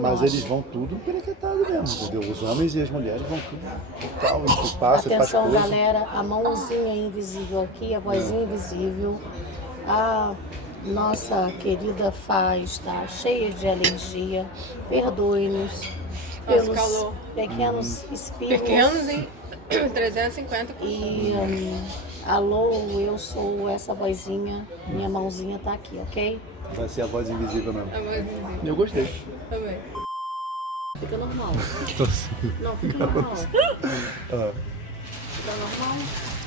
Mas eles vão tudo perequetado mesmo, entendeu? Os homens e as mulheres vão tudo tal, e tu passa, faz Atenção, coisa. galera, a mãozinha invisível aqui, a vozinha invisível. A nossa querida Faz tá cheia de alergia. Perdoe-nos pelos calor. pequenos espirros. Pequenos em 350 E alô, eu sou essa vozinha, minha mãozinha tá aqui, ok? Vai ser a voz invisível mesmo. a voz invisível Eu gostei. também. Fica normal. Não, fica normal. Ah, Fica normal.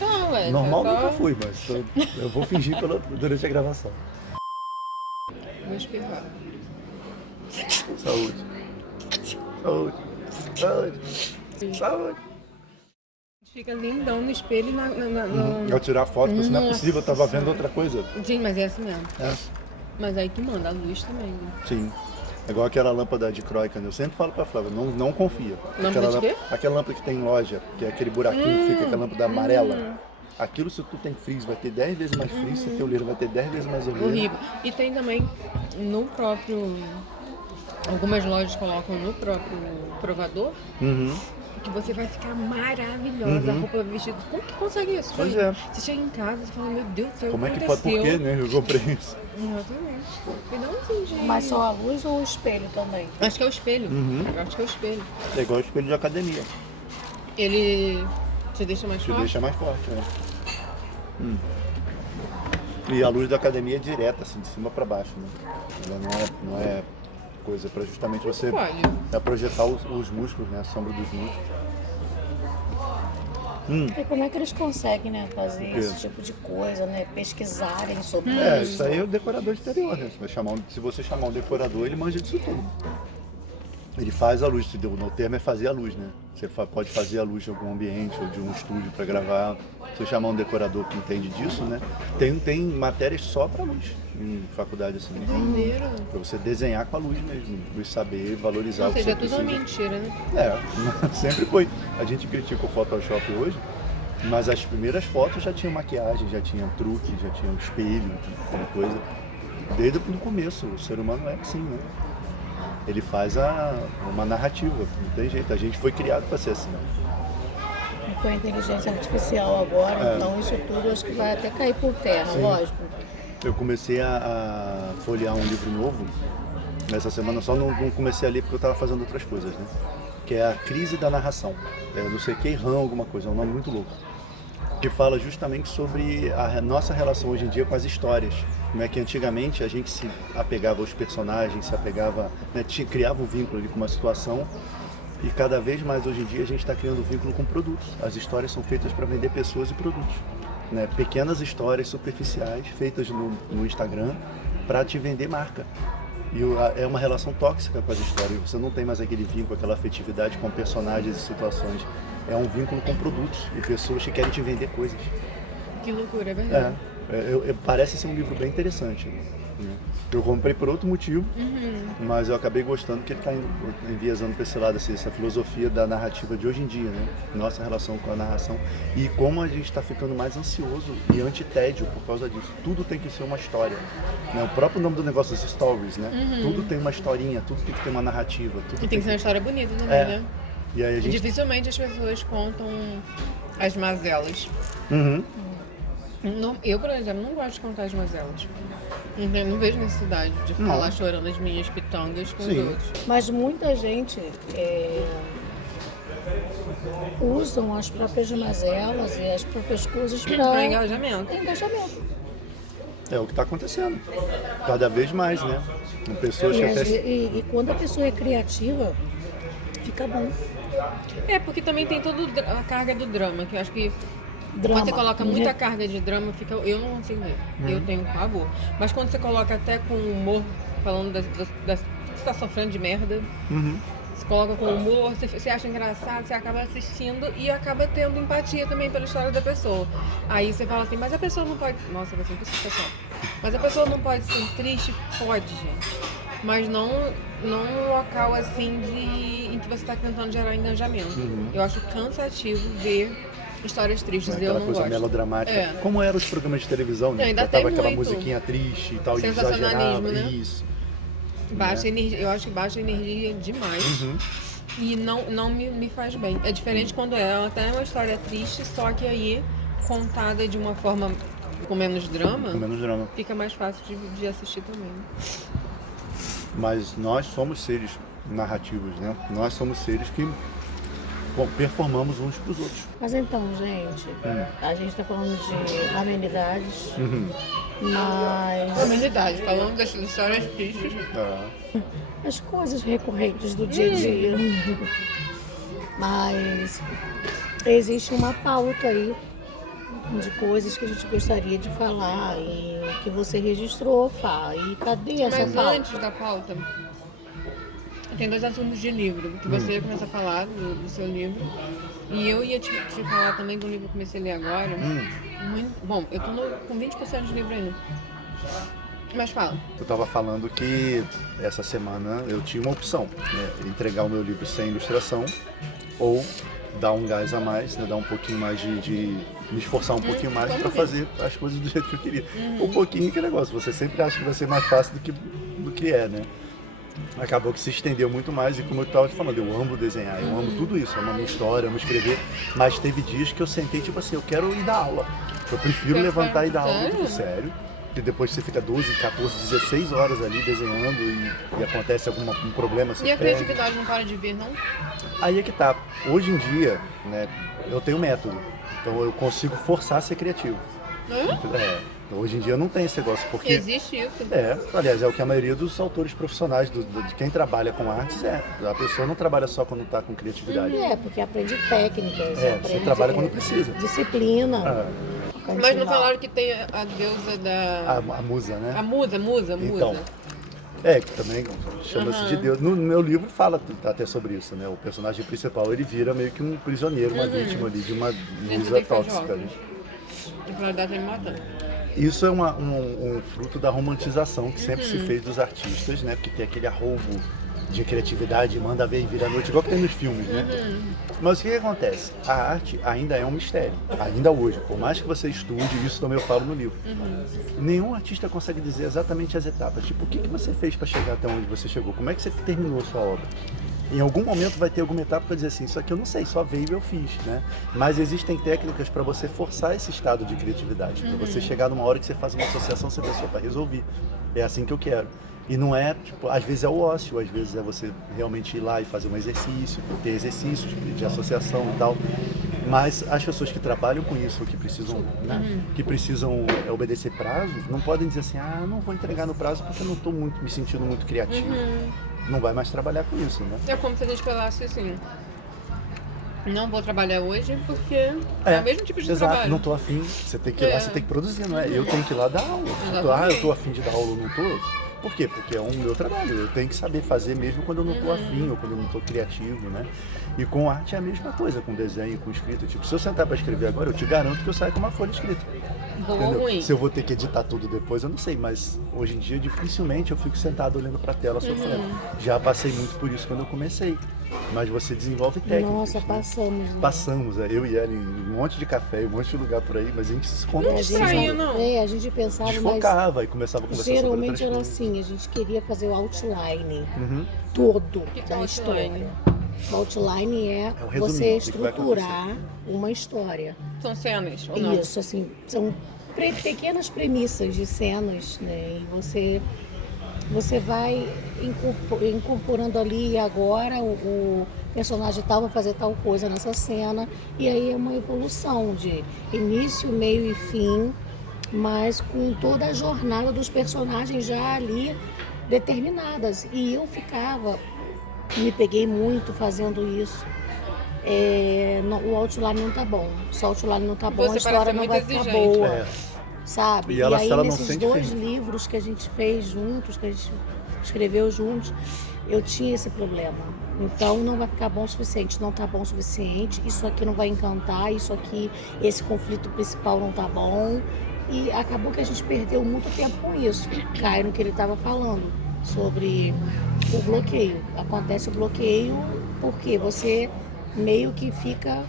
Não, ué. normal só... nunca fui, mas eu vou fingir durante a gravação. Vou espirrar. Saúde. Saúde. Saúde. Saúde. Fica lindão no espelho Eu tirar foto, porque não é Nossa possível, eu tava vendo Senhora. outra coisa. Sim, mas é assim mesmo. É. Mas aí que manda, a luz também, né? Sim. É igual aquela lâmpada de Croica, né? Eu sempre falo pra Flávia, não confia. Lâmpada de quê? Aquela lâmpada que tem em loja, que é aquele buraquinho que fica, aquela lâmpada amarela. Aquilo, se tu tem frizz, vai ter 10 vezes mais frizz, se teu olheiro vai ter 10 vezes mais olheiro. Horrível. E tem também no próprio... Algumas lojas colocam no próprio provador Uhum. que você vai ficar maravilhosa, a roupa vestida. Como que consegue isso? Pois Fran? é. Você chega em casa e fala, meu Deus do céu, Como o é que que pode? Por aconteceu? quê, né? Eu comprei isso. Exatamente. Finalzinho, gente. Mas só a luz ou o espelho também? Acho que é o espelho. Eu acho que é o espelho. É igual o espelho de academia. Ele te deixa mais Te forte? deixa mais forte, né? E a luz da academia é direta, assim, de cima pra baixo, né? Ela não é coisa pra justamente você Pode. projetar os músculos, né? A sombra dos músculos. E como é que eles conseguem, né, fazer quê? esse tipo de coisa, né? Pesquisarem sobre É, isso. isso aí é o decorador exterior, né? Se você chamar um decorador, ele manja disso tudo. Ele faz a luz, o termo é fazer a luz, né? Você pode fazer a luz de algum ambiente ou de um estúdio para gravar. Se você chamar um decorador que entende disso, né? Tem matérias só para luz em faculdade, assim. Doideira. Para você desenhar com a luz mesmo, e saber valorizar Ou o que seja, você é tudo uma precisa. mentira, né? É, sempre foi. A gente critica o Photoshop hoje, mas as primeiras fotos já tinham maquiagem, já tinha truque, já tinha espelho, alguma coisa. Desde o começo, o ser humano é assim, né? Ele faz uma narrativa, não tem jeito. A gente foi criado para ser assim. Com a inteligência artificial agora, então isso tudo eu acho que vai até cair por terra, lógico. Eu comecei a folhear um livro novo nessa semana, só não comecei a ler porque eu estava fazendo outras coisas, né? Que é A Crise da Narração. É não sei que RAM, alguma coisa, é um nome muito louco. Que fala justamente sobre a nossa relação hoje em dia com as histórias. Como é que antigamente a gente se apegava aos personagens, se apegava, né, criava um vínculo ali com uma situação, e cada vez mais hoje em dia a gente está criando um vínculo com produtos. As histórias são feitas para vender pessoas e produtos. Né? Pequenas histórias superficiais feitas no Instagram para te vender marca. E é uma relação tóxica com as histórias. Você não tem mais aquele vínculo, aquela afetividade com personagens e situações. É um vínculo com produtos e pessoas que querem te vender coisas. Que loucura, é verdade. Parece ser um livro bem interessante. Né? Eu comprei por outro motivo, mas eu acabei gostando que ele está enviesando para esse lado, assim, essa filosofia da narrativa de hoje em dia, né? Nossa relação com a narração e como a gente está ficando mais ansioso e anti-tédio por causa disso. Tudo tem que ser uma história. Né? O próprio nome do negócio, os stories, né? Tudo tem uma historinha, tudo tem que ter uma narrativa. Tudo E tem que ser uma história bonita também, né? E aí a gente... Dificilmente as pessoas contam as mazelas. Eu, por exemplo, não gosto de contar as mazelas. Não vejo necessidade de ficar lá chorando as minhas pitangas com os outros. Mas muita gente usam as próprias mazelas e as próprias coisas Para para engajamento. engajamento. É o que está acontecendo. Cada vez mais, né? Com pessoas que até... E quando a pessoa é criativa, fica bom. É, porque também tem toda a carga do drama, que eu acho que Drama. quando você coloca muita carga de drama, eu não consigo ver. Eu tenho pavor. Mas quando você coloca até com humor, falando você tá sofrendo de merda, você coloca com humor, você acha engraçado, você acaba assistindo e acaba tendo empatia também pela história da pessoa. Aí você fala assim, mas a pessoa não pode... Nossa, vai ser impossível, pessoal. Mas a pessoa não pode ser triste? Pode, gente. Mas não num local assim em que você está tentando gerar engajamento. Eu acho cansativo ver histórias tristes, eu Aquela não coisa gosto. melodramática. É. Como eram os programas de televisão, né? Ainda Botava tem aquela muito. musiquinha triste e tal, e Sensacionalismo, exagerava. né? Isso. Baixa né? energia, eu acho que baixa energia demais. E não me faz bem. É diferente quando é até uma história triste, só que aí contada de uma forma com menos drama, Com menos drama. fica mais fácil de assistir também. Mas nós somos seres narrativos, né? Nós somos seres que performamos uns para os outros. Mas então, gente, a gente está falando de amenidades, mas Humanidade, falando das histórias tristes. as coisas recorrentes do dia a dia. Mas existe uma pauta aí de coisas que a gente gostaria de falar e que você registrou, Fá. E cadê essa Mas pauta? antes da pauta, tem 2 assuntos de livro, que você ia começar a falar do seu livro. E eu ia te falar também do livro que eu comecei a ler agora. Bom, eu tô com 20% de livro ainda. Mas fala. Eu estava falando que essa semana eu tinha uma opção, né? Entregar o meu livro sem ilustração ou dar um gás a mais, né? Dar um pouquinho mais de me esforçar um pouquinho mais para fazer as coisas do jeito que eu queria. Um pouquinho, que negócio, você sempre acha que vai ser mais fácil do que é, né? Acabou que se estendeu muito mais e, como eu estava te falando, eu amo desenhar, eu amo tudo isso, eu amo a minha história, eu amo escrever, mas teve dias que eu sentei tipo assim, eu quero ir dar aula, eu prefiro levantar e dar aula, tipo, sério, que depois você fica 12, 14, 16 horas ali desenhando e acontece algum problema, você E a perde. criatividade não para de vir, não? Aí é que tá, hoje em dia, né, eu tenho método, então eu consigo forçar a ser criativo. Hoje em dia não tem esse negócio, porque... Existe isso. Aliás, é o que a maioria dos autores profissionais, de quem trabalha com artes é. A pessoa não trabalha só quando está com criatividade. Porque aprende técnicas, Você aprende trabalha quando precisa. disciplina. Mas não falaram que tem a deusa da... A musa, né? A musa. Então, que também chama-se de Deus. No meu livro fala até sobre isso, né? O personagem principal, ele vira meio que um prisioneiro, uma vítima ali de uma musa tóxica. E pra dar ele matando. Isso é um fruto da romantização que sempre se fez dos artistas, né? Porque tem aquele arroubo de criatividade, manda ver e vira a noite, igual que tem nos filmes, né? Mas o que acontece? A arte ainda é um mistério, ainda hoje. Por mais que você estude, isso também eu falo no livro. Nenhum artista consegue dizer exatamente as etapas. Tipo, o que você fez para chegar até onde você chegou? Como é que você terminou a sua obra? Em algum momento vai ter alguma etapa para dizer assim, isso aqui eu não sei, só veio e eu fiz, né? Mas existem técnicas para você forçar esse estado de criatividade, para você chegar numa hora que você faz uma associação, você pensa, para resolver. É assim que eu quero. E não é, tipo, às vezes é o ócio, às vezes é você realmente ir lá e fazer um exercício, ter exercícios de associação e tal. Mas as pessoas que trabalham com isso, que precisam, né, que precisam obedecer prazo, não podem dizer assim, não vou entregar no prazo porque eu não estou me sentindo muito criativo. Não vai mais trabalhar com isso, né? É como se a gente falasse assim, não vou trabalhar hoje porque é o mesmo tipo de exato, trabalho. não tô afim, você tem que ir lá, você tem que produzir, não é? Eu tenho que ir lá dar aula. Eu tô afim de dar aula ou não tô? Por quê? Porque é o meu trabalho, eu tenho que saber fazer mesmo quando eu não tô afim ou quando eu não tô criativo, né? E com arte é a mesma coisa, com desenho, com escrita. Tipo, se eu sentar para escrever agora, eu te garanto que eu saio com uma folha escrita. Bom ou ruim. Se eu vou ter que editar tudo depois, eu não sei, mas hoje em dia dificilmente eu fico sentado olhando para a tela sofrendo. Já passei muito por isso quando eu comecei. Mas você desenvolve técnicas. Nossa, né? passamos. Né? Passamos, eu e ela, em um monte de café, um monte de lugar por aí, mas a gente se a gente pensava, desfocava e começava a conversar geralmente sobre era assim, a gente queria fazer o outline todo da história. O outline é você estruturar uma história. São cenas, ou não? Isso, assim, são pequenas premissas de cenas, né? E você vai incorporando ali agora o personagem tal vai fazer tal coisa nessa cena, e aí é uma evolução de início, meio e fim, mas com toda a jornada dos personagens já ali determinadas. E eu me peguei muito fazendo isso. O outline não tá bom. Se o outline não tá bom, a história não vai ficar boa. Sabe? E aí nesses 2 livros que a gente fez juntos, que a gente escreveu juntos, eu tinha esse problema. Então não vai ficar bom o suficiente, não tá bom o suficiente, isso aqui não vai encantar, isso aqui, esse conflito principal não tá bom. E acabou que a gente perdeu muito tempo com isso. Cai no que ele estava falando sobre o bloqueio. Acontece o bloqueio porque você meio que fica...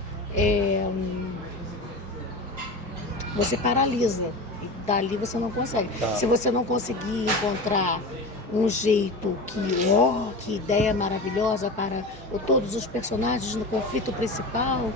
você paralisa. Dali você não consegue. Se você não conseguir encontrar um jeito que ideia maravilhosa para todos os personagens no conflito principal.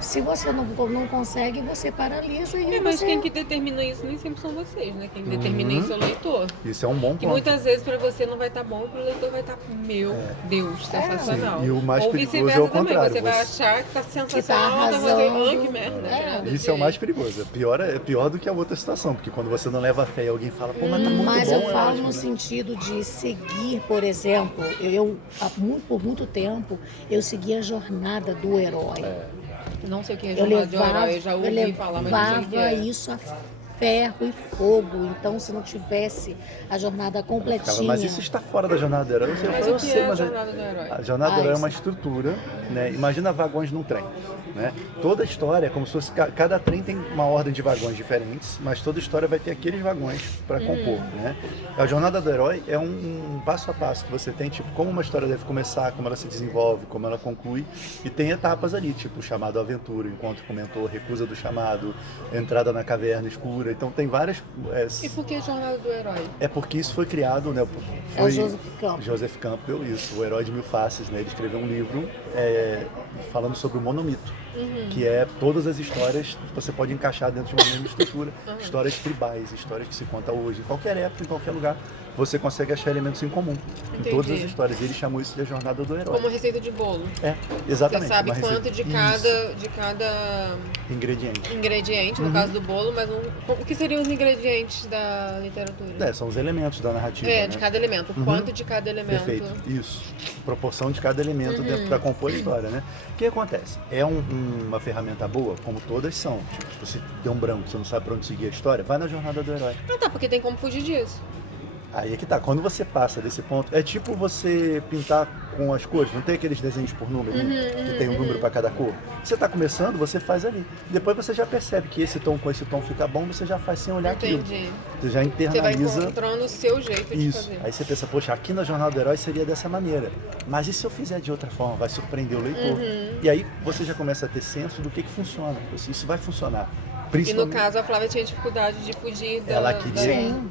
Se você não consegue, você paralisa e mas você... quem que determina isso nem sempre são vocês, né? Quem determina isso é o leitor. Isso é um bom ponto. Que muitas vezes para você não vai estar bom e para o leitor vai estar, meu Deus, sensacional. Sim. E o mais ou perigoso vice-versa é o também, contrário. você vai achar que tá sensacional, arrasando. vai fazer, que merda. Isso é o mais perigoso. É pior do que a outra situação, porque quando você não leva fé e alguém fala, pô, mas tá muito Mas bom, eu falo ótimo, no né? sentido de seguir, por exemplo, por muito tempo, eu segui a jornada do herói. Não sei o que é Eu jornada de levava, herói, eu já ouvi falar, mas não sei o que levava é. isso a ferro e fogo. Então, se não tivesse a jornada completinha... Mas isso está fora da jornada do herói. Mas o que é a jornada do herói? A jornada do herói é uma isso. estrutura, né? Imagina vagões num trem, né? Toda a história é como se fosse... Cada trem tem uma ordem de vagões diferentes, mas toda história vai ter aqueles vagões para compor, né? A jornada do herói é um passo a passo que você tem, tipo, como uma história deve começar, como ela se desenvolve, como ela conclui, e tem etapas ali, tipo, chamado aventura, encontro com o mentor, recusa do chamado, entrada na caverna escura. Então tem várias... E por que a jornada do herói? É porque isso foi criado, né? É o Joseph Campbell. Joseph Campbell, isso, o herói de mil faces, né? Ele escreveu um livro falando sobre o monomito, que é todas as histórias que você pode encaixar dentro de uma mesma estrutura, histórias tribais, histórias que se contam hoje, em qualquer época, em qualquer lugar, você consegue achar elementos em comum Entendi. em todas as histórias. Ele chamou isso de a jornada do herói. Como receita de bolo. Exatamente. Você sabe uma quanto receita- de cada ingrediente. ingrediente, no caso do bolo, mas o que seriam os ingredientes da literatura? São os elementos da narrativa. Né? De cada elemento. Quanto de cada elemento? Perfeito, isso. Proporção de cada elemento dentro para compor a história, né? O que acontece? É uma ferramenta boa, como todas são. Tipo, se você deu um branco, você não sabe para onde seguir a história, vai na jornada do herói. Ah, tá, porque tem como fugir disso. Aí é que tá. Quando você passa desse ponto, é tipo você pintar com as cores. Não tem aqueles desenhos por número, que tem um número para cada cor. Você tá começando, você faz ali. Depois você já percebe que esse tom com esse tom fica bom, você já faz sem olhar aquilo. Entendi. Você já Você vai internaliza. encontrando o seu jeito de Isso. fazer. Aí você pensa, poxa, aqui na jornada do herói seria dessa maneira. Mas e se eu fizer de outra forma? Vai surpreender o leitor. E aí você já começa a ter senso do que funciona. Isso vai funcionar. E no Principalmente, caso, a Flávia tinha dificuldade de fugir da... ela queria. Sim.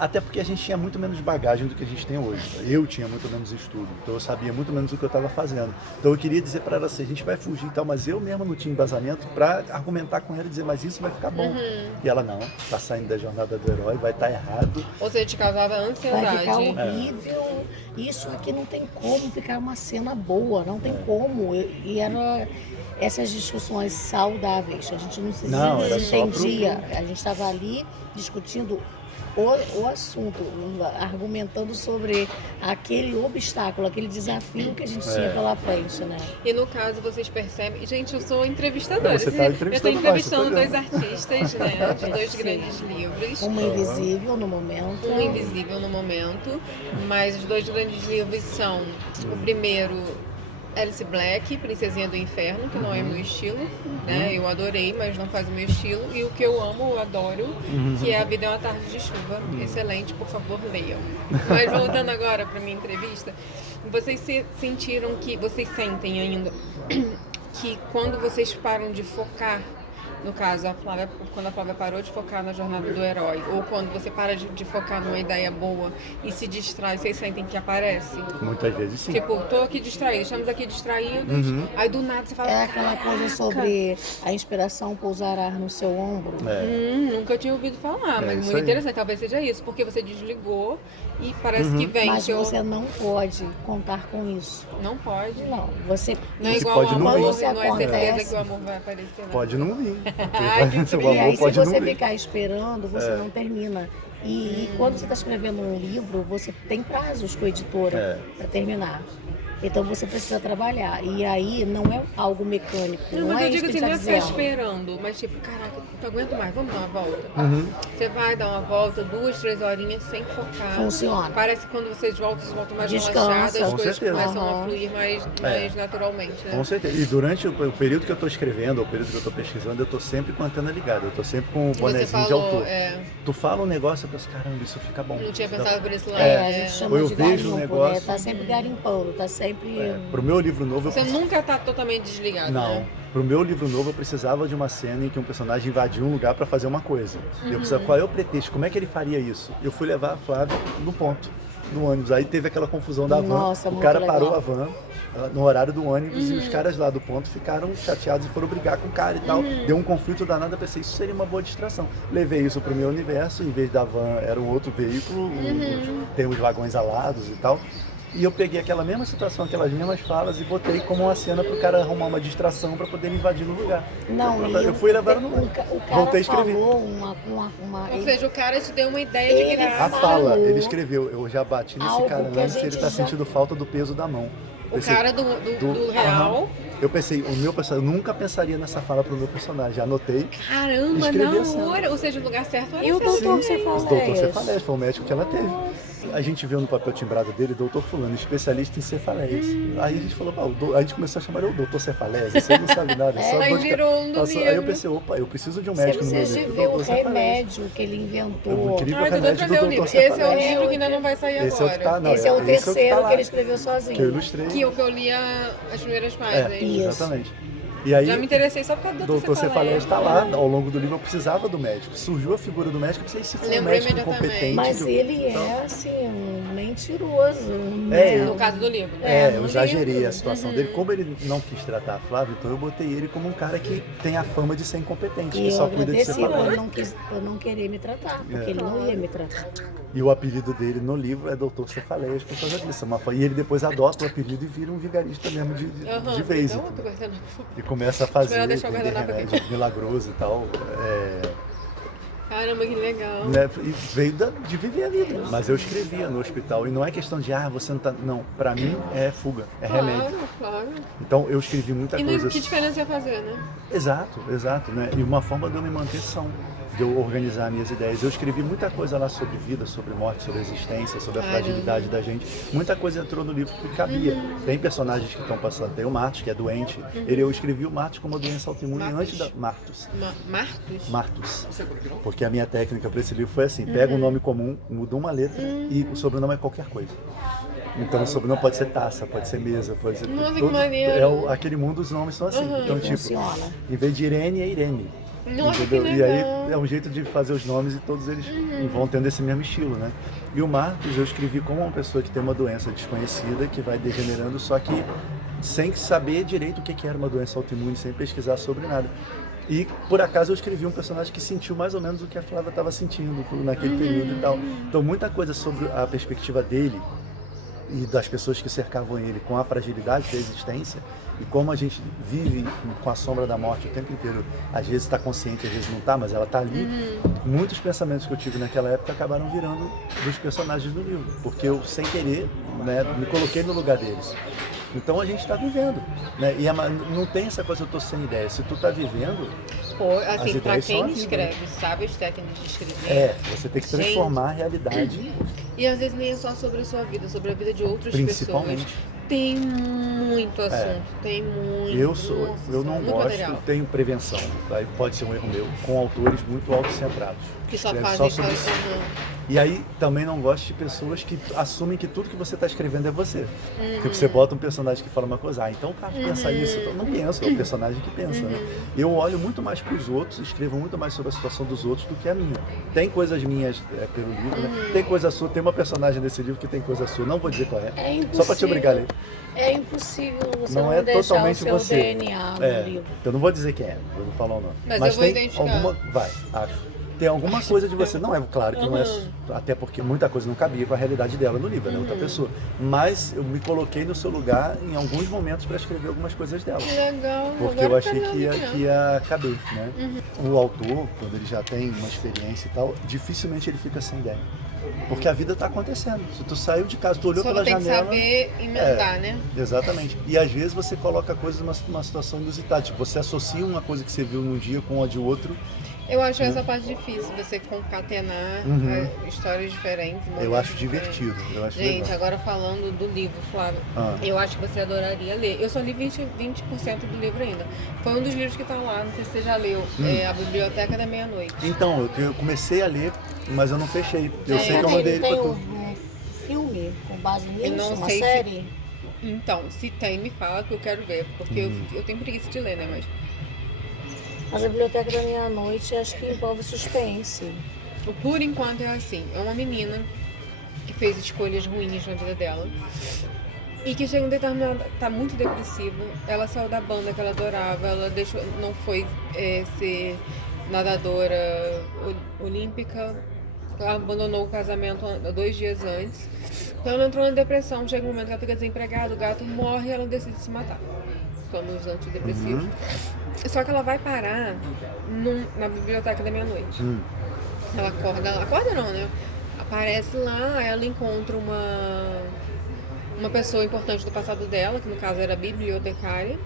Até porque a gente tinha muito menos bagagem do que a gente tem hoje. Eu tinha muito menos estudo, então eu sabia muito menos o que eu estava fazendo. Então eu queria dizer para ela assim, a gente vai fugir e tal, mas eu mesmo não tinha embasamento para argumentar com ela e dizer, mas isso vai ficar bom. E ela, não, tá saindo da jornada do herói, vai estar errado. Ou seja, te causava Vai ansiedade. ficar horrível. Isso aqui não tem como ficar uma cena boa, não tem como. E era essas discussões saudáveis. A gente não se Não, era só entendia. A gente estava ali discutindo o assunto, argumentando sobre aquele obstáculo, aquele desafio que a gente tinha pela frente, né? E no caso, vocês percebem... Gente, eu sou entrevistadora. Você tá eu entrevistando estou entrevistando nós, dois artistas, né? De dois grandes livros. Uma invisível no momento. Um invisível no momento, mas os dois grandes livros são o primeiro, Alice Black, Princesinha do Inferno, que não é meu estilo, né? Eu adorei, mas não faz o meu estilo. E o que eu amo, eu adoro, que é A Vida é uma Tarde de Chuva. Excelente, por favor, leiam. Mas voltando agora para minha entrevista, vocês sentiram que, vocês sentem ainda, que quando vocês param de focar, no caso, quando a Flávia parou de focar na jornada do herói, ou quando você para de focar numa ideia boa e se distrai, vocês sentem que aparece? Muitas vezes sim. Tipo, tô aqui distraído, estamos aqui distraídos, aí do nada você fala... É aquela coisa sobre a inspiração pousar no seu ombro. Nunca tinha ouvido falar, mas isso muito aí. interessante. Talvez seja isso, porque você desligou e parece que vem Mas seu... você não pode contar com isso. Não pode. Não, você... Não é Isso igual pode o não amor, vir. não é Isso certeza acontece. que o amor vai aparecer. Né? Pode não vir. Ai, que O triste. E amor aí, se pode não você vir. ficar esperando, você não termina. E quando você está escrevendo um livro, você tem prazos com a editora para terminar. Então você precisa trabalhar. E aí não é algo mecânico. Não, mas é eu isso digo que assim, ele não é tá ficar dizendo. esperando, mas tipo, caraca, não aguento mais, vamos dar uma volta. Você vai dar uma volta, 2, 3 horinhas sem focar. Funciona. Parece que quando vocês voltam mais Descansa. relaxadas, as Com coisas certeza. começam a Aham. fluir mais naturalmente, né? Com certeza. E durante o período que eu estou escrevendo, o período que eu estou pesquisando, eu estou sempre com a antena ligada. Eu estou sempre com o E você bonezinho de falou, autor. Tu fala um negócio, eu penso, caramba, isso fica bom. não tinha Isso pensado dá- por esse lado. A gente chama Ou eu de vejo um garimpo, negócio- né? Tá sempre garimpando, tá sempre... Pro meu livro novo, Você nunca tá totalmente desligado, Não. né? Pro meu livro novo, eu precisava de uma cena em que um personagem invadiu um lugar para fazer uma coisa. Eu precisava, qual é o pretexto? Como é que ele faria isso? Eu fui levar a Flávia no ponto. do ônibus. Aí teve aquela confusão da van. Nossa, O muito cara legal. parou a van no horário do ônibus e os caras lá do ponto ficaram chateados e foram brigar com o cara e tal. Deu um conflito danado, eu pensei, isso seria uma boa distração. Levei isso pro meu universo, em vez da van era um outro veículo, tem os vagões alados e tal. E eu peguei aquela mesma situação, aquelas mesmas falas e botei como uma cena pro cara arrumar uma distração pra poder invadir no lugar. Não, Eu fui levar no o cara voltei a escrever. falou uma Ou seja, o cara te deu uma ideia de Ele graça. A fala, falou ele escreveu, eu já bati nesse algo cara que a antes, ele gente tá já- sentindo falta do peso da mão. O cara do real. Aham. Eu pensei, o meu personagem, eu nunca pensaria nessa fala pro meu personagem, anotei. Caramba, Escrevi na assim. hora. Ou seja, o lugar certo era E o certo. doutor Os doutor Cefaleias? Cefaleias, foi o médico que ela teve. A gente viu no papel timbrado dele, doutor fulano, especialista em cefaleias. Aí a gente falou, a gente começou a chamar ele, o doutor Cefaleias, você não sabe nada. Só Aí dor de virou um do Passou- livro. Aí eu pensei, opa, eu preciso de um Você médico no meu precisa de livro. ver o doutor Cefaleias. remédio que ele É um inventou. incrível Ai, tô doida remédio pra do ver o doutor livro. Esse é o Cefaleias. livro que ainda não vai sair Esse é o que agora. tá, não, Esse é o esse é o que terceiro tá lá, que ele escreveu sozinho. que eu ilustrei. Que eu li as primeiras páginas. Isso. Exatamente. E aí, Já me interessei só por causa do doutor Cefaleias está lá, ao longo do livro eu precisava do médico. Surgiu a figura do médico, eu pensei, se for um Lembrei médico imediatamente. competente... Mas que eu- ele Então, é, assim, um mentiroso. É, né? No caso do livro. né? eu no exagerei livro. a situação dele. Como ele não quis tratar a Flávia, então eu botei ele como um cara que tem a fama de ser incompetente, E que eu só cuida de agradeci por Cefaleias. por não querer me tratar, porque ele não ia me tratar. E o apelido dele no livro é Doutor Cefaleias por causa disso. E ele depois adota o apelido e vira um vigarista mesmo de vez. Então, entendeu? tô guardando. E começa a fazer Melhor deixar o vender guardanapo aqui. remédio milagroso e tal. Caramba, que legal. Né, e veio de viver a vida. Mas eu escrevia no hospital. E não é questão de, você não tá. Não, pra mim é fuga, é remédio. Claro. Então eu escrevi muita E coisa. que diferença ia fazer, né? Exato, né? E uma forma de eu me manter são, de eu organizar minhas ideias. Eu escrevi muita coisa lá sobre vida, sobre morte, sobre existência, sobre a fragilidade da gente. Muita coisa entrou no livro que cabia. Tem personagens que estão passando. Tem o Martus, que é doente. Eu escrevi o Martus como uma doença autoimune antes da... Martus. Martus? Martus. Porque a minha técnica para esse livro foi assim, pega um nome comum, muda uma letra e o sobrenome é qualquer coisa. Então o sobrenome pode ser taça, pode ser mesa, pode ser Nossa, que maneiro. aquele mundo os nomes são assim. Então, tipo, Funciona. em vez de Irene, é Irene. Nossa, Entendeu? que E aí legal. é um jeito de fazer os nomes e todos eles vão tendo esse mesmo estilo, né? E o Marcos eu escrevi como uma pessoa que tem uma doença desconhecida, que vai degenerando, só que sem saber direito o que era uma doença autoimune, sem pesquisar sobre nada. E por acaso eu escrevi um personagem que sentiu mais ou menos o que a Flávia estava sentindo naquele período e tal. Então muita coisa sobre a perspectiva dele e das pessoas que cercavam ele com a fragilidade da existência e como a gente vive com a sombra da morte o tempo inteiro, às vezes está consciente, às vezes não está, mas ela está ali. Muitos pensamentos que eu tive naquela época acabaram virando dos personagens do livro, porque eu, sem querer, né, me coloquei no lugar deles. Então a gente está vivendo, né? E não tem essa coisa, eu tô sem ideia. Se tu tá vivendo, Pô, as assim, pra ideias são quem a vida. escreve, sabe as técnicas de escrever. você tem que transformar a realidade, E às vezes nem é só sobre a sua vida, sobre a vida de outras principalmente. pessoas. Tem muito assunto, tem muito. Eu não muito gosto, material. tenho prevenção, aí pode ser um erro meu, com autores muito autocentrados. Que só Escreve fazem sobre si. E aí também não gosto de pessoas que assumem que tudo que você está escrevendo é você. Porque você bota um personagem que fala uma coisa, então o cara pensa isso. Então, não pensa, é o personagem que pensa. Né? Eu olho muito mais para os outros, escrevo muito mais sobre a situação dos outros do que a minha. Tem coisas minhas pelo livro, né? Tem coisa sua, tem uma personagem desse livro que tem coisa sua, não vou dizer qual é. É impossível. Só para te obrigar a ler. É impossível você Não não, é deixar totalmente o seu você. DNA no livro. Eu não vou dizer quem é, eu não falar o nome. Mas eu vou tem identificar. alguma. Acho. Tem alguma coisa de você. Não é claro que não é. Até porque muita coisa não cabia com a realidade dela no livro, né? Outra pessoa. Mas eu me coloquei no seu lugar em alguns momentos para escrever algumas coisas dela. Que legal. Porque Agora eu achei tá que vendo, ia caber, né? O autor, quando ele já tem uma experiência e tal, dificilmente ele fica sem ideia. Porque a vida está acontecendo. Se tu saiu de casa, tu olhou Só pela tem janela. que saber emendar, né? Exatamente. E às vezes você coloca coisas numa situação inusitada. Tipo, você associa uma coisa que você viu num dia com a de outro. Eu acho essa parte difícil, você concatenar histórias diferentes. Eu acho momentos divertido. diferentes. Eu acho Gente, legal. agora falando do livro, Flávio, Ah. eu acho que você adoraria ler. Eu só li 20% do livro ainda. Foi um dos livros que tá lá, não sei se você já leu, é A Biblioteca da Meia-Noite. Então, eu comecei a ler, mas eu não fechei. Eu sei que eu Ele mandei ele tem pra tu. um filme com base Eu nisso, não uma sei se- série? Então, se tem, me fala que eu quero ver, porque eu tenho preguiça de ler, né? Mas a Biblioteca da Meia-Noite acho que envolve suspense. Por enquanto é assim, é uma menina que fez escolhas ruins na vida dela. E que chega um determinado, tá muito depressiva. Ela saiu da banda que ela adorava, ela deixou, não foi ser nadadora olímpica, ela abandonou o casamento 2 dias antes. Então ela entrou na depressão, chega um momento que ela fica desempregada, o gato morre e ela decide se matar. Toma os antidepressivos. Só que ela vai parar na biblioteca da meia-noite. Ela acorda não, né? Aparece lá, ela encontra uma pessoa importante do passado dela, que no caso era a bibliotecária,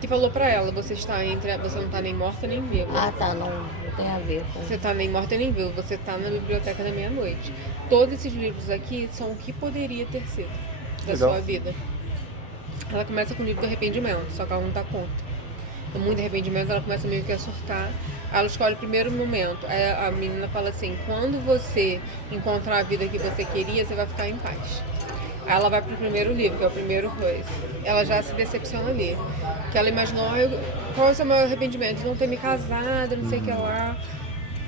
que falou pra ela, você não tá nem morta nem viva. Ah, tá, não tem a ver com... Você tá nem morta nem viva, você tá na biblioteca da meia-noite. Todos esses livros aqui são o que poderia ter sido da sua vida. Ela começa com o livro do arrependimento, só que ela não dá conta. Com muito arrependimento, ela começa meio que a surtar. Ela escolhe o primeiro momento. A menina fala assim, quando você encontrar a vida que você queria, você vai ficar em paz. Aí ela vai pro primeiro livro, que é o primeiro coisa. Ela já se decepciona ali. Que ela imaginou, qual é o seu maior arrependimento? De não ter me casado, não sei o que lá.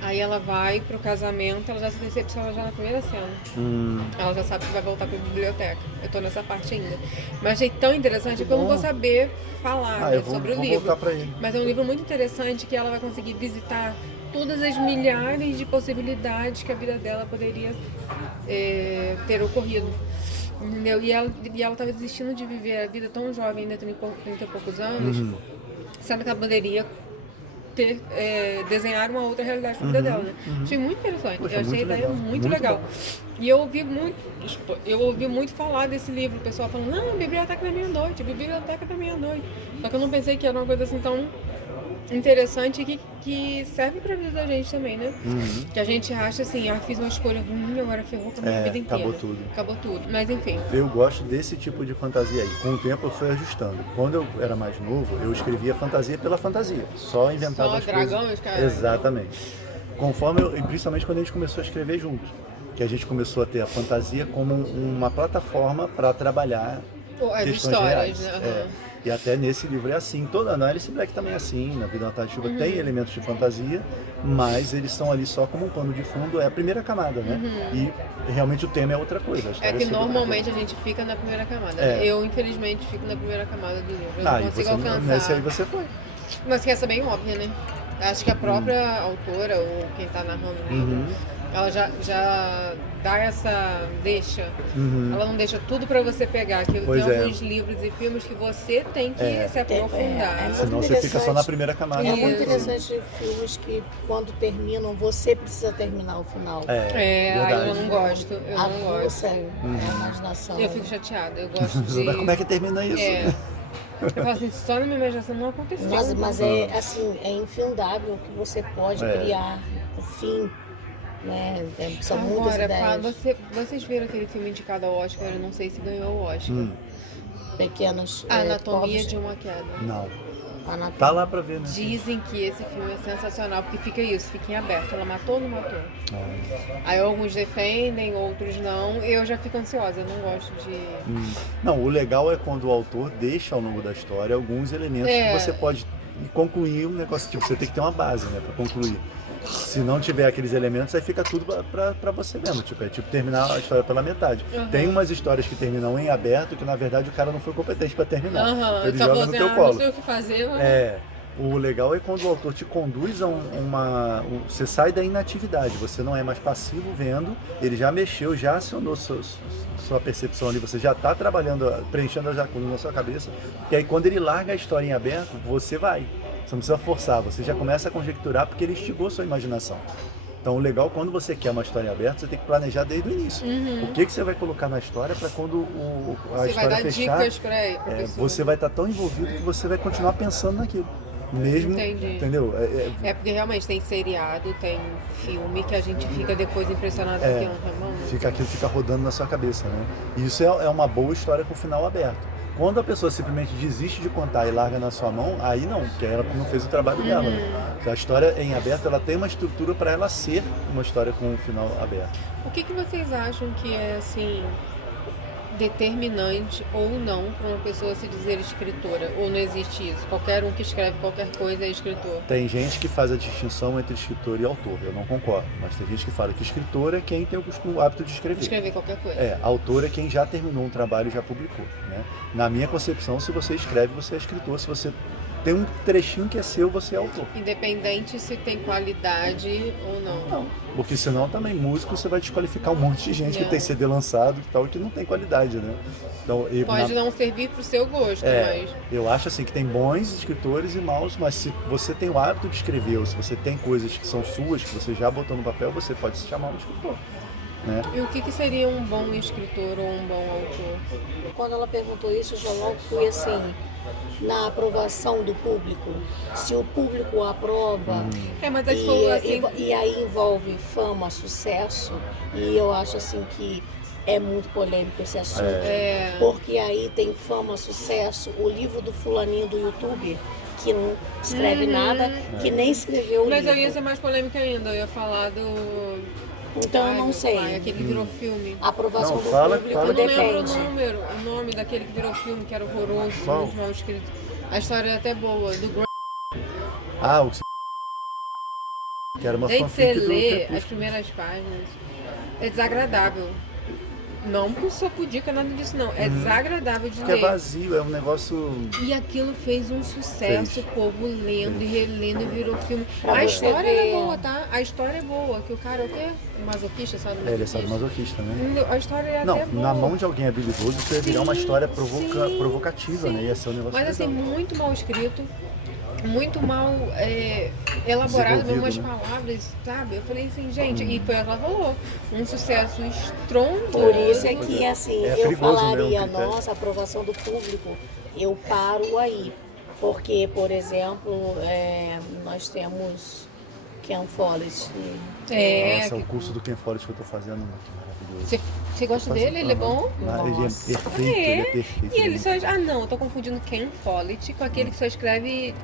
Aí ela vai pro casamento, ela já se decepciona já na primeira cena. Ela já sabe que vai voltar pra biblioteca. Eu tô nessa parte ainda. Mas achei tão interessante que eu não vou saber falar sobre o livro. Voltar pra ele. Mas é um livro muito interessante que ela vai conseguir visitar todas as milhares de possibilidades que a vida dela poderia ter ocorrido. Entendeu? E ela estava desistindo de viver a vida tão jovem, ainda 30 e poucos anos, sendo que ela poderia desenhar uma outra realidade para a vida dela, né? Achei muito interessante. Poxa, eu achei a ideia muito legal. E eu ouvi muito falar desse livro, o pessoal falando, não, Biblioteca da Meia-Noite, Biblioteca da Meia-Noite. Só que eu não pensei que era uma coisa assim tão interessante que serve pra vida da gente também, né? Que a gente acha assim, fiz uma escolha ruim, agora ferrou com a minha vida inteira. Acabou tudo. Mas enfim. Eu gosto desse tipo de fantasia aí. Com o tempo eu fui ajustando. Quando eu era mais novo, eu escrevia fantasia pela fantasia. Só inventava as coisas. Cara. Exatamente. Conforme e principalmente quando a gente começou a escrever junto. Que a gente começou a ter a fantasia como uma plataforma para trabalhar as questões histórias, reais. E até nesse livro é assim, toda na Alice Black também é assim, na Vida na Tarde de Chuva tem elementos de fantasia, mas eles estão ali só como um pano de fundo, é a primeira camada, né? E realmente o tema é outra coisa. É que normalmente a gente fica na primeira camada. Eu, infelizmente, fico na primeira camada do livro. Eu não consigo alcançar. Nesse aí você foi. Mas que essa é bem óbvia, né? Acho que a própria autora, ou quem tá narrando o livro, ela já dá essa deixa. Ela não deixa tudo pra você pegar. Que tem alguns livros e filmes que você tem que se aprofundar. Senão você fica só na primeira camada. É muito interessante filmes que quando terminam, você precisa terminar o final. Aí eu não gosto. Eu não gosto. Sério, a imaginação. Eu fico chateada. Eu gosto de... Mas como é que termina isso? Eu falo assim, só na minha imaginação não aconteceu. Mas é assim, é infindável o que você pode criar, o fim. Né? São muitas ideias. Vocês viram aquele filme indicado ao Oscar? Eu não sei se ganhou o Oscar. Pequenos Anatomia de uma Queda. Não. Tá lá pra ver, né? Dizem que esse filme é sensacional, porque fica em aberto. Ela matou ou não matou? Aí alguns defendem, outros não. Eu já fico ansiosa, eu não gosto de... Não, o legal é quando o autor deixa ao longo da história alguns elementos que você pode concluir um negócio. Tipo, você tem que ter uma base, né, pra concluir. Se não tiver aqueles elementos, aí fica tudo pra você mesmo. É tipo terminar a história pela metade. Tem umas histórias que terminam em aberto que, na verdade, o cara não foi competente pra terminar. Ele joga no teu colo. Não sei o que fazer, mas... O legal é quando o autor te conduz a você sai da inatividade, você não é mais passivo vendo, ele já mexeu, já acionou sua percepção ali, você já está trabalhando, preenchendo as lacunas na sua cabeça, e aí quando ele larga a história em aberto, você vai. Você não precisa forçar, você já começa a conjecturar porque ele instigou sua imaginação. Então o legal, quando você quer uma história aberta, você tem que planejar desde o início. O que você vai colocar na história para quando a história fechar, dicas pra você vai estar tão envolvido que você vai continuar pensando naquilo. Mesmo, entendeu? Porque realmente tem seriado, tem filme que a gente fica depois impressionado com aquilo, tá bom? Aquilo fica rodando na sua cabeça, né? E isso é uma boa história com o final aberto. Quando a pessoa simplesmente desiste de contar e larga na sua mão, aí não, porque ela não fez o trabalho dela. Né? A história em aberto, ela tem uma estrutura para ela ser uma história com um final aberto. O que vocês acham que é, assim, determinante ou não para uma pessoa se dizer escritora? Ou não existe isso? Qualquer um que escreve qualquer coisa é escritor? Tem gente que faz a distinção entre escritor e autor, eu não concordo, mas tem gente que fala que escritor é quem tem o hábito de escrever. Escrever qualquer coisa. Autor é quem já terminou um trabalho e já publicou, né? Na minha concepção, se você escreve, você é escritor. Se você tem um trechinho que é seu, você é autor. Independente se tem qualidade ou não. Não, porque senão também músico você vai desqualificar um monte de gente que tem CD lançado e tal, que não tem qualidade, né? Então, pode não servir pro seu gosto, mas... Eu acho assim que tem bons escritores e maus, mas se você tem o hábito de escrever, ou se você tem coisas que são suas, que você já botou no papel, você pode se chamar um escritor. Né? E o que seria um bom escritor ou um bom autor? Quando ela perguntou isso, eu já logo fui assim, na aprovação do público. Se o público aprova, mas aí falou assim... e aí envolve fama, sucesso, e eu acho assim que é muito polêmico esse assunto. Porque aí tem fama, sucesso, o livro do fulaninho do YouTube, que não escreve nada, que nem escreveu o livro. Mas eu ia ser mais polêmica ainda, eu ia falar do... Então eu não sei. Aquele que virou filme. A aprovação do público Eu não depende. lembro o nome daquele que virou filme, que era horroroso, muito mal escrito. A história é até boa, do Grant. Que era uma Desde fanfic você do ler Crepúsculo. as primeiras páginas, é desagradável. Não por sopudica, nada disso não. É desagradável de Porque ler. é vazio, é um negócio... E aquilo fez um sucesso, o povo lendo e relendo e virou filme. Pra A você história ver. é boa, tá? A história é boa, que o cara é o quê? Masoquista, sabe? Ele é sadomasoquista, né? A história é Não, até boa. na mão de alguém habilidoso isso ia virar uma história provocativa, sim. né? Ia ser um negócio Mas assim, legal. muito mal escrito, muito mal elaborado, mesmo as Desenvolvido, né? palavras, sabe? Eu falei assim, gente, e foi o que ela falou, um sucesso estrondoso. Por isso é que, assim, É eu perigoso, né, falaria, o critério. nossa, aprovação do público, eu paro aí. Porque, por exemplo, nós temos Ken Follett. Nossa, o curso do Ken Follett que eu tô fazendo, maravilhoso. Você gosta dele? Ele é bom? Ele é Nossa. perfeito, ele é perfeito. E ele é só... Ah, não, eu tô confundindo Ken Follett com aquele que só escreve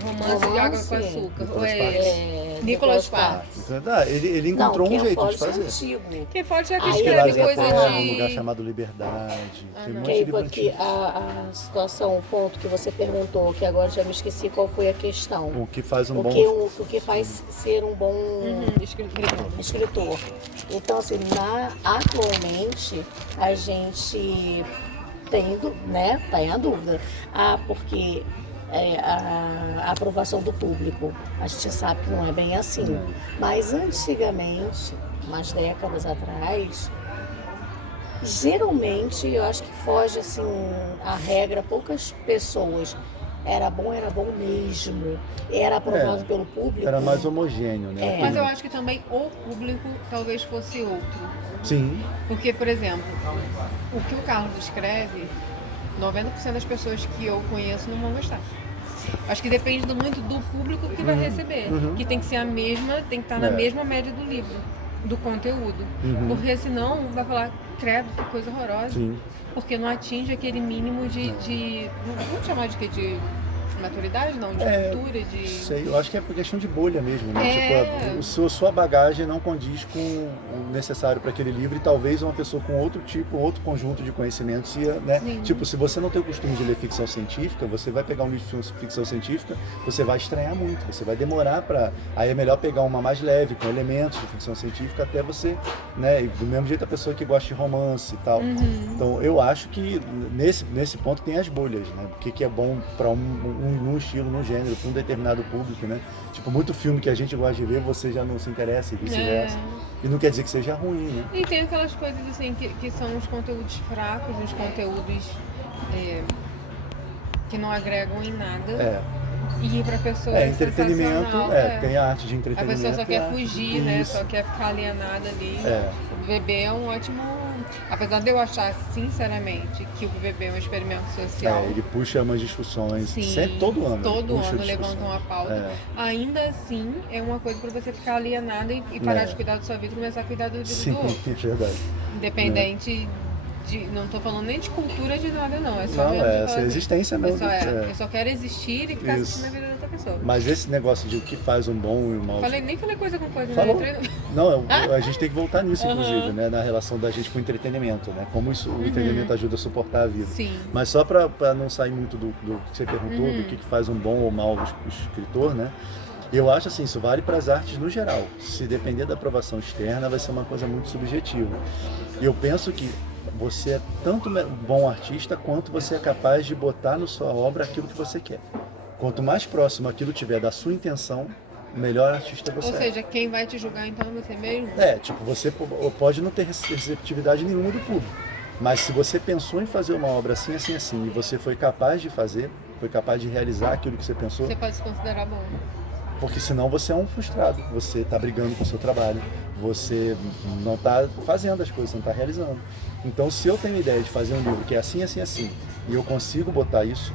romance de água com açúcar. Nicholas Nicholas Sparks. Ele encontrou não, um Ken jeito de Follett fazer. é antigo. Ken Follett é que Aí escreve ele coisa fala Um lugar de... chamado Liberdade. Tem um monte de Que livro aqui, antigo. a situação, o ponto que você perguntou, que agora já me esqueci qual foi a questão. O que faz um O bom... que faz ser um bom escritor. Então, assim, atualmente, a gente tem a dúvida. Porque a aprovação do público, a gente sabe que não é bem assim. Mas antigamente, umas décadas atrás, geralmente, eu acho que foge assim a regra, poucas pessoas. Era bom mesmo. Era aprovado pelo público. Era mais homogêneo, né? Mas eu acho que também o público talvez fosse outro. Sim. Porque, por exemplo, o que o Carlos escreve, 90% das pessoas que eu conheço não vão gostar. Acho que depende muito do público que vai receber. Que tem que ser tem que estar na mesma média do livro, do conteúdo. Porque senão vai falar, credo, que coisa horrorosa. Sim. Porque não atinge aquele mínimo de vamos chamar de quê? De maturidade, não? De cultura, de... Sei, eu acho que é por questão de bolha mesmo, né? Tipo, sua bagagem não condiz com o necessário para aquele livro e talvez uma pessoa com outro conjunto de conhecimentos ia, né? Tipo, se você não tem o costume de ler ficção científica, você vai pegar um livro de ficção científica, você vai estranhar muito, você vai demorar para... Aí é melhor pegar uma mais leve, com elementos de ficção científica, até você, né? E do mesmo jeito a pessoa que gosta de romance e tal. Então, eu acho que nesse ponto tem as bolhas, né? O que é bom para num estilo, num gênero, para um determinado público, né? Tipo, muito filme que a gente gosta de ver, você já não se interessa e vice-versa. E não quer dizer que seja ruim, né? E tem aquelas coisas assim que são os conteúdos fracos, os conteúdos que não agregam em nada. E pra pessoa entretenimento, tem a arte de a entretenimento. pessoa só quer arte. fugir, né? Isso. Só quer ficar alienada ali. O bebê é um ótimo... Apesar de eu achar, sinceramente, que o bebê é um experimento social. Ele puxa umas discussões, Sim, sempre, todo ano. Todo puxa ano discussões. levanta uma pauta. Ainda assim, é uma coisa pra você ficar alienada e parar de cuidar da sua vida e começar a cuidar da vida Sim, do outro. é verdade. Independente Não tô falando nem de cultura de nada, não. É só Não, mesmo é de essa falar, existência mesmo. eu só quero existir e ficar Isso. assistindo a vida da outra pessoa. Mas esse negócio de o que faz um bom e um mau... Nem falei coisa com coisa, Falou. né? Não, a gente tem que voltar nisso, inclusive, né? Na relação da gente com o entretenimento, né? Como isso, o entretenimento ajuda a suportar a vida. Sim. Mas só para não sair muito do que você perguntou, do que faz um bom ou mau escritor, né? Eu acho assim, isso vale para as artes no geral. Se depender da aprovação externa, vai ser uma coisa muito subjetiva. Eu penso que você é tanto bom artista quanto você é capaz de botar na sua obra aquilo que você quer. Quanto mais próximo aquilo tiver da sua intenção, melhor artista você é. Ou seja, quem vai te julgar então é você mesmo? Tipo, você pode não ter receptividade nenhuma do público, mas se você pensou em fazer uma obra assim, assim, assim, e você foi capaz de fazer, foi capaz de realizar aquilo que você pensou, Você pode se considerar bom. porque senão você é um frustrado, você está brigando com o seu trabalho, você não está fazendo as coisas, você não está realizando. Então, se eu tenho a ideia de fazer um livro que é assim, assim, assim, e eu consigo botar isso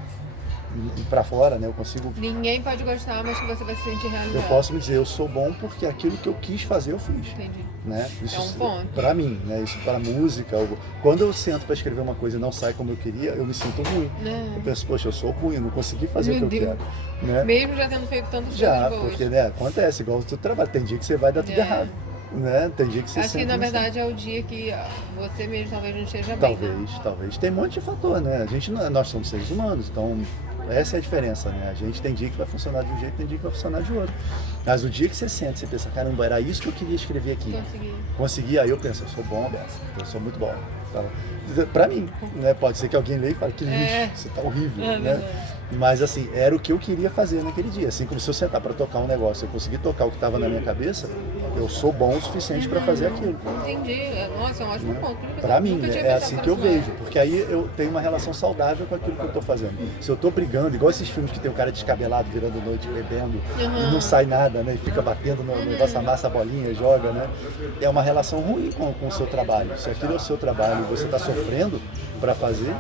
para fora, né? Eu consigo... Ninguém pode gostar, mas que você vai se sentir realizado. Eu posso me dizer, eu sou bom porque aquilo que eu quis fazer, eu fiz. Entendi. Né? Isso, É um ponto. Para mim, né? Isso para música. Quando eu sento para escrever uma coisa e não sai como eu queria, eu me sinto ruim. Eu penso, poxa, eu sou ruim, eu não consegui fazer Meu o que eu Deus. quero. Né? Mesmo já tendo feito tantas Já, coisas boas. porque né, acontece, igual o teu trabalho, tem dia que você vai dar tudo errado. Né? Tem dia que você Acho que sente na assim. verdade é o dia que você mesmo talvez não esteja bem. Talvez. Tem um monte de fator, né? Nós somos seres humanos, então essa é a diferença, né? A gente tem dia que vai funcionar de um jeito, tem dia que vai funcionar de outro. Mas o dia que você sente, você pensa, caramba, era isso que eu queria escrever aqui. Consegui, aí eu penso, eu sou bom dessa, eu sou muito bom. Tá? Pra mim, né? Pode ser que alguém leia e fale, que lixo, você tá horrível, né? Mas assim, era o que eu queria fazer naquele dia. Assim como se eu sentar para tocar um negócio, eu conseguir tocar o que estava na minha cabeça, eu sou bom o suficiente para fazer aquilo. Entendi. Nossa, é um ótimo ponto. Para mim, né? É assim que eu vejo, porque aí eu tenho uma relação saudável com aquilo que eu estou fazendo. Se eu estou brigando, igual esses filmes que tem o cara descabelado virando noite, bebendo, e não sai nada, né? E fica batendo no negócio, amassa a bolinha, joga, né? É uma relação ruim com o seu trabalho. Se aquilo é o seu trabalho e você está sofrendo para fazer,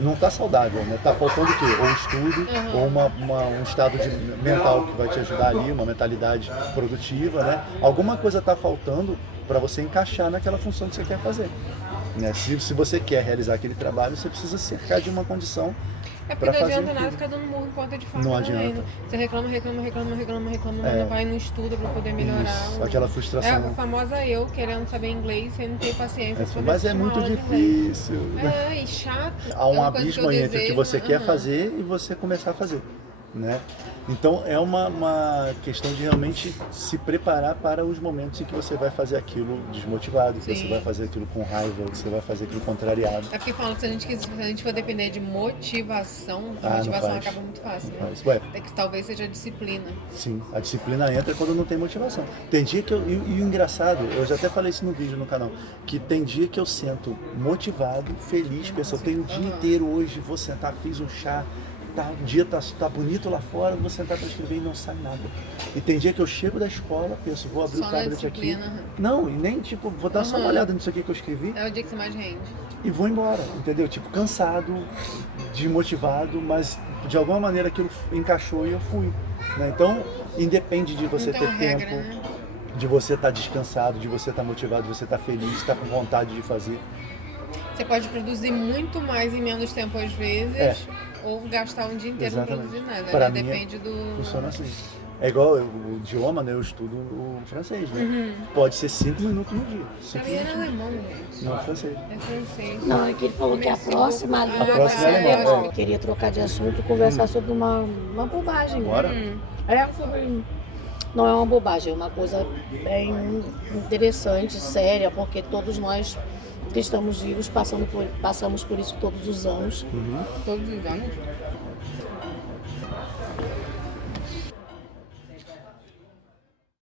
não está saudável, né? Tá faltando o quê? Ou estudo, ou um estado mental que vai te ajudar ali, uma mentalidade produtiva, né? Alguma coisa está faltando para você encaixar naquela função que você quer fazer. Né? Se você quer realizar aquele trabalho, você precisa cercar de uma condição. É porque não adianta nada ficar dando murro em ponta de faca. Não adianta. Você reclama, mas não vai, não estuda para poder melhorar. Isso, aquela frustração. É a famosa eu querendo saber inglês sem ter paciência. Mas é muito difícil. E chato. Há um abismo entre o que você quer fazer e você começar a fazer. Né? Então é uma questão de realmente se preparar para os momentos em que você vai fazer aquilo desmotivado, que você vai fazer aquilo com raiva, que você vai fazer aquilo contrariado. É porque falam que se a gente for depender de motivação, a motivação acaba muito fácil. Né? É que talvez seja disciplina. Sim, a disciplina entra quando não tem motivação. Tem dia que e o engraçado, eu já até falei isso no vídeo no canal, que tem dia que eu sento motivado, feliz, penso, eu tenho o dia inteiro hoje, vou sentar, fiz um chá, o dia tá bonito lá fora, vou sentar para escrever e não sai nada. E tem dia que eu chego da escola, penso, vou abrir o tablet aqui. Não, e nem tipo, vou dar só uma olhada nisso aqui que eu escrevi. É o dia que você mais rende. E vou embora, entendeu? Tipo, cansado, desmotivado, mas de alguma maneira aquilo encaixou e eu fui. Né? Então, independe de você ter tempo, de você estar descansado, de você estar motivado, de você estar feliz, estar com vontade de fazer. Você pode produzir muito mais em menos tempo às vezes. Ou gastar um dia inteiro não produzir nada. Pra mim, depende do... Funciona assim. É igual o idioma, né? Eu estudo o francês, né? Pode ser 5 minutos no dia. É alemão, gente. Não, é francês. É francês. Não, é que ele falou que a próxima língua... A próxima é alemão. Eu queria trocar de assunto e conversar sobre uma bobagem. Bora? Não é uma bobagem, é uma coisa bem interessante, séria, porque todos nós que estamos vivos passamos por isso todos os anos. Todos os anos?